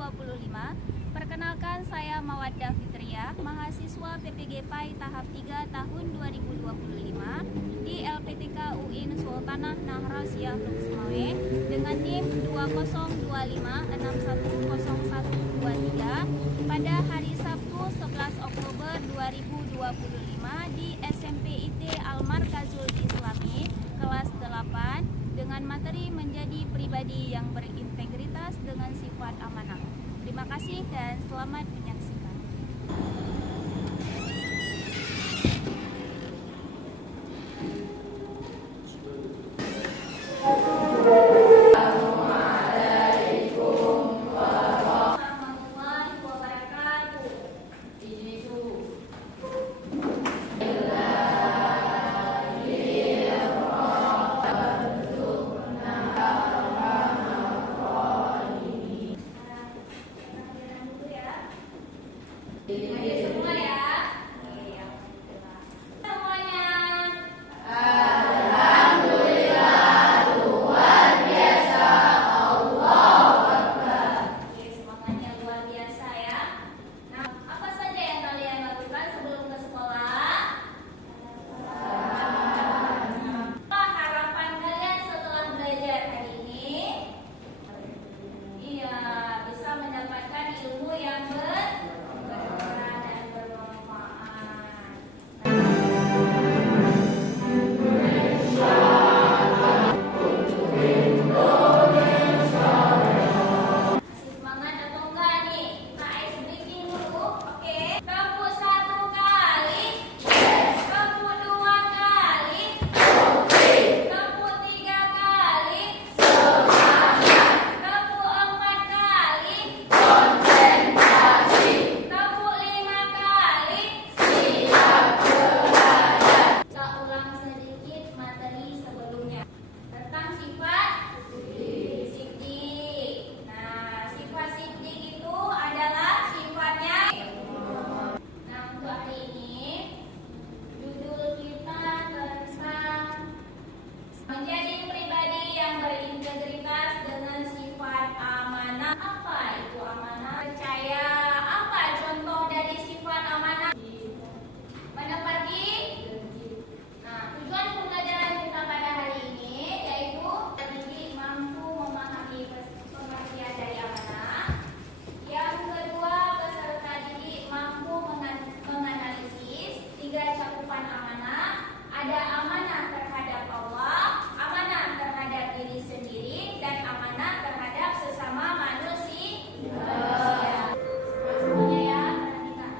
2025. Perkenalkan, saya Mawaddah Fitriah, mahasiswa PPG PAI tahap 3 tahun 2025 di LPTK UIN Sultanah Nahrasiyah Luxmawe dengan NIM 2025610123 pada hari Sabtu 11 Oktober 2025 di SMP IT Al-Markazul Islami kelas 8 dengan materi menjadi pribadi yang berintegritas dengan sifat amanah. Terima kasih dan selamat menyaksikan. Semua ya. Semuanya. Alhamdulillah, luar biasa. Allahu Akbar. Oke, semangatnya luar biasa ya. Nah, apa saja yang kalian lakukan sebelum ke sekolah? Apa harapan kalian setelah belajar hari ini? Iya, bisa mendapatkan ilmu yang menjadi pribadi yang berintegritas dengan sifat amanah. Apa itu amanah? Percaya. Apa contoh dari sifat amanah? Menepati. Nah, tujuan pembelajaran kita pada hari ini yaitu menjadi mampu memahami pengertian dari amanah. Yang kedua, peserta didik mampu menganalisis 3 cakupan amanah. Ada amanah terhadap Allah, amanah terhadap diri sendiri, dan amanah terhadap sesama manusia. Semuanya ya, perhatikan.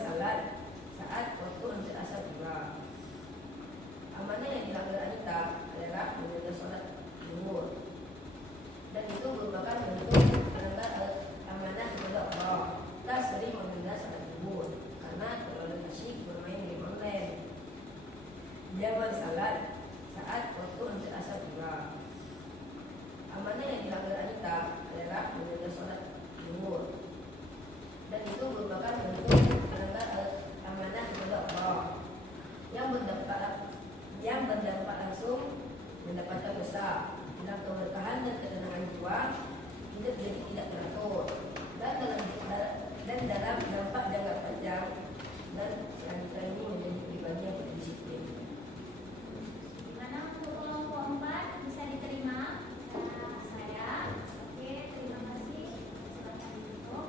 salat saat waktu hampir asar tiba. Amanah yang dilanggar Anita adalah menunda sholat zuhur, dan itu merupakan bentuk melanggar amanah kepada Allah. Kita sering menunda sholat zuhur karena terlalu asyik bermain game online. Dia bersalat saat waktu hampir asar tiba. Amanah yang dilanggar Anita adalah menunda sholat zuhur, dan itu merupakan bentuk melanggar amanah kepada Allah yang berdampak langsung mendapatkan dosa, hilang keberkahan dan ketenangan jiwa, hidup jadi tidak teratur, dan dalam dampak jangka panjang, dan selanjutnya ini menjadi pribadi yang berdisiplin. Mana untuk kelompok 4 bisa diterima? Saya. Oke, terima kasih. Silakan ditutup.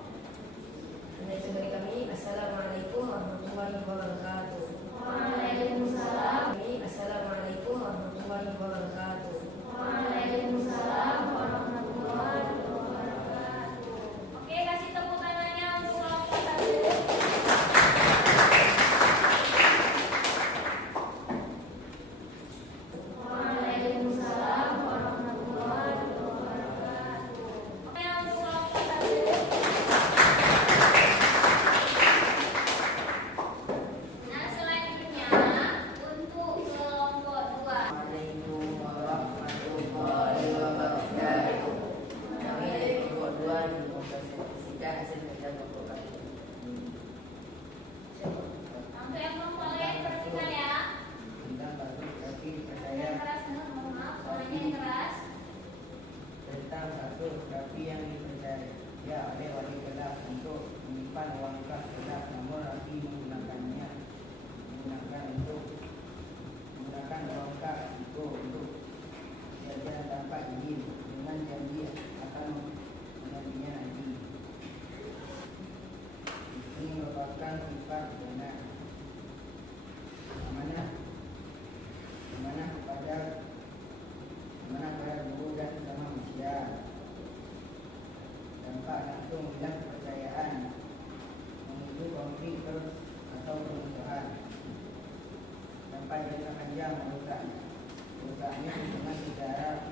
Hanya itu dari kami. Assalamualaikum warahmatullahi wabarakatuh. Waalaikumsalam. Assalamualaikum warahmatullahi wabarakatuh. Waalaikumsalam warahmatullahi wabarakatuh. Oke, kasih tepuk tangannya untuk kelompok 1. Waalaikumsalam warahmatullahi wabarakatuh. Oke, untuk kelompok 1. Nah, selanjutnya untuk kelompok 2. Assalamualaikum warahmatullahi wabarakatuh. Kami dari kelompok 2 mempresentasikan hasil kerja kelompok kami. Untuk yang kelompok lain perhatikan ya. Tentang satu tapi Yang percaya keras, mohon maaf, suaranya yang keras. tentang satu tapi yang dipercaya oleh wali kelas untuk menyimpan uang kas kelas, namun lagi menggunakan uang kas itu untuk jajan tanpa izin dengan janji akan mengambilnya nanti. Ini merupakan sifat benar amanah kepada guru dan sesama manusia. Dampak langsung hilang kepercayaan, memicu konflik atau permusuhan. Sampai jangka panjang merusaknya hubungan secara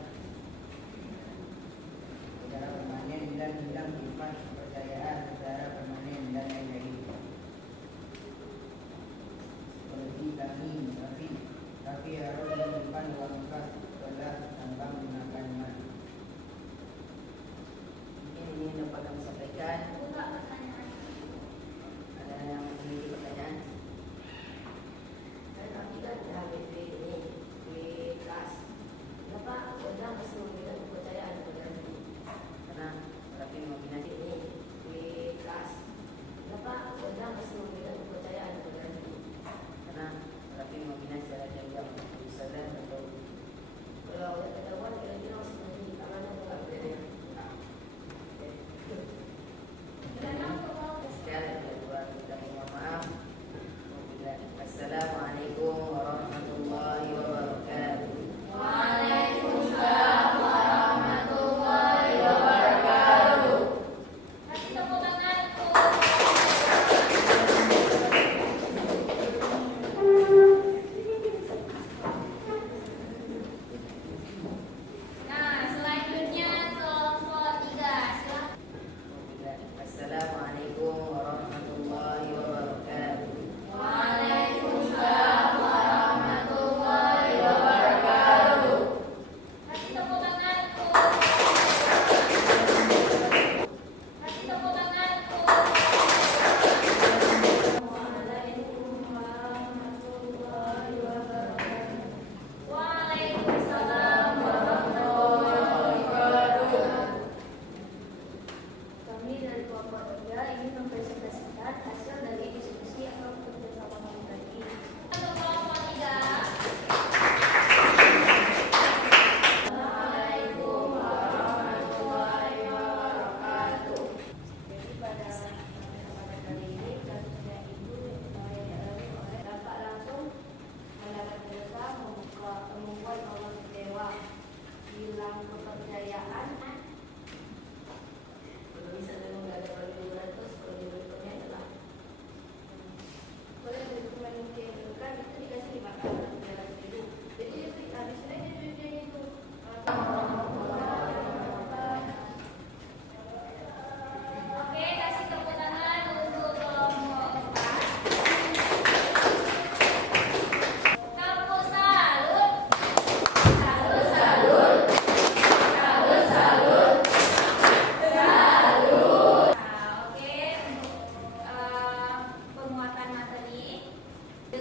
permanen dan hilang sifat kepercayaan secara permanen dan lain-lain. Seperti kami, tapi harus menyimpan uang kas kelas tanpa menggunakannya. Mungkin ini dapat kami sampaikan. Buka pertanyaan. Ada yang memiliki pertanyaan? Dan kami kan HBP ini di kelas. Kenapa Anda masih memberikan kepercayaan kepada kami? Karena kami nominasi ini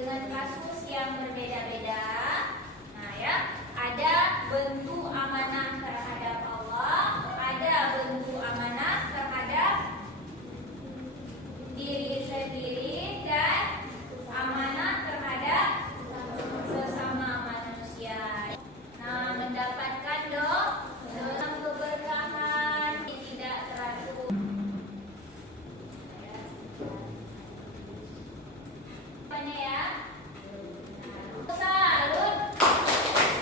dengan kasus yang berbeda-beda. Nah ya, ada bentuk amanah terhadap Allah, ada bentuk amanah terhadap diri sendiri, dan amanah terhadap sesama manusia. Nah, mendapatkan dalam keberkahan tidak teratur. Apanya ya? Salut,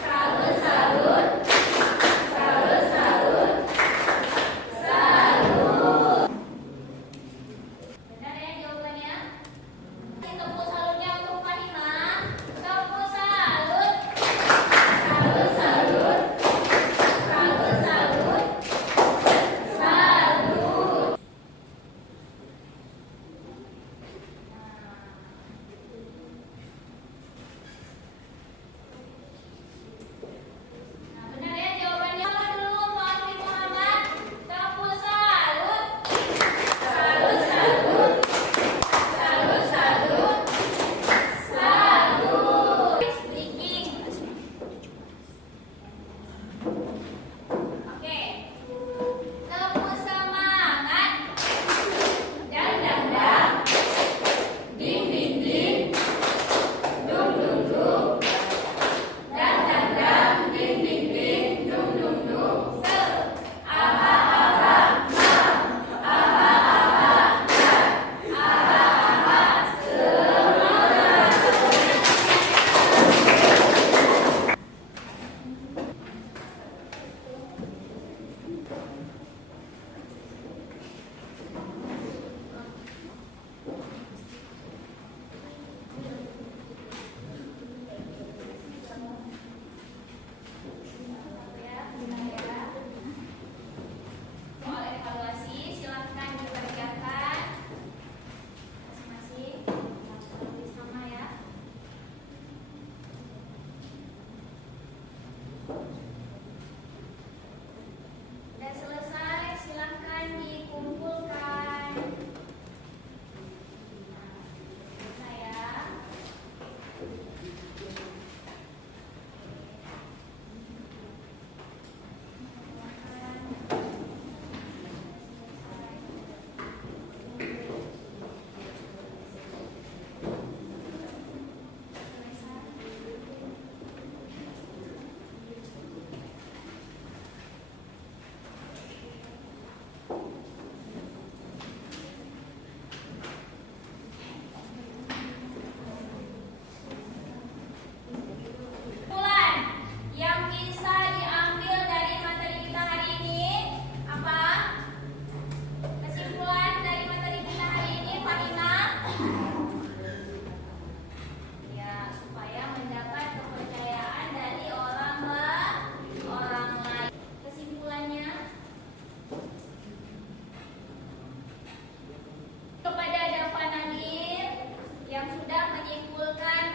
salut, salut, salut, salut, salut. Benar ya jawabannya? Tepuk salutnya untuk Fahima. Tepuk salut, salut, salut, salut, salut, salut. Nah, benar ya jawabannya. Sama dulu Muhammad Muhammad. Tepuk salut, salut, salut, salut, salut, salut. Speaking. Oke. Tepuk semangat. Dang dang dang. Ding ding ding. Dung dung dung. Dang dang dang. Ding ding ding. Dung dung dung. Se. Aha aha. Ma. Aha aha. Da. Aha aha. Semangat. Ya, benar ya. Soal evaluasi silahkan dikerjakan masing-masing. Lebih sama ya. Sudah selesai, silahkan dikumpulkan. Nah, ya. Kesimpulan yang bisa diambil dari materi kita hari ini apa? Kesimpulan dari materi kita hari ini, Fahima? Ya, supaya mendapat kepercayaan dari orang lain. Kesimpulannya kepada Dava Nadir yang sudah menyimpulkan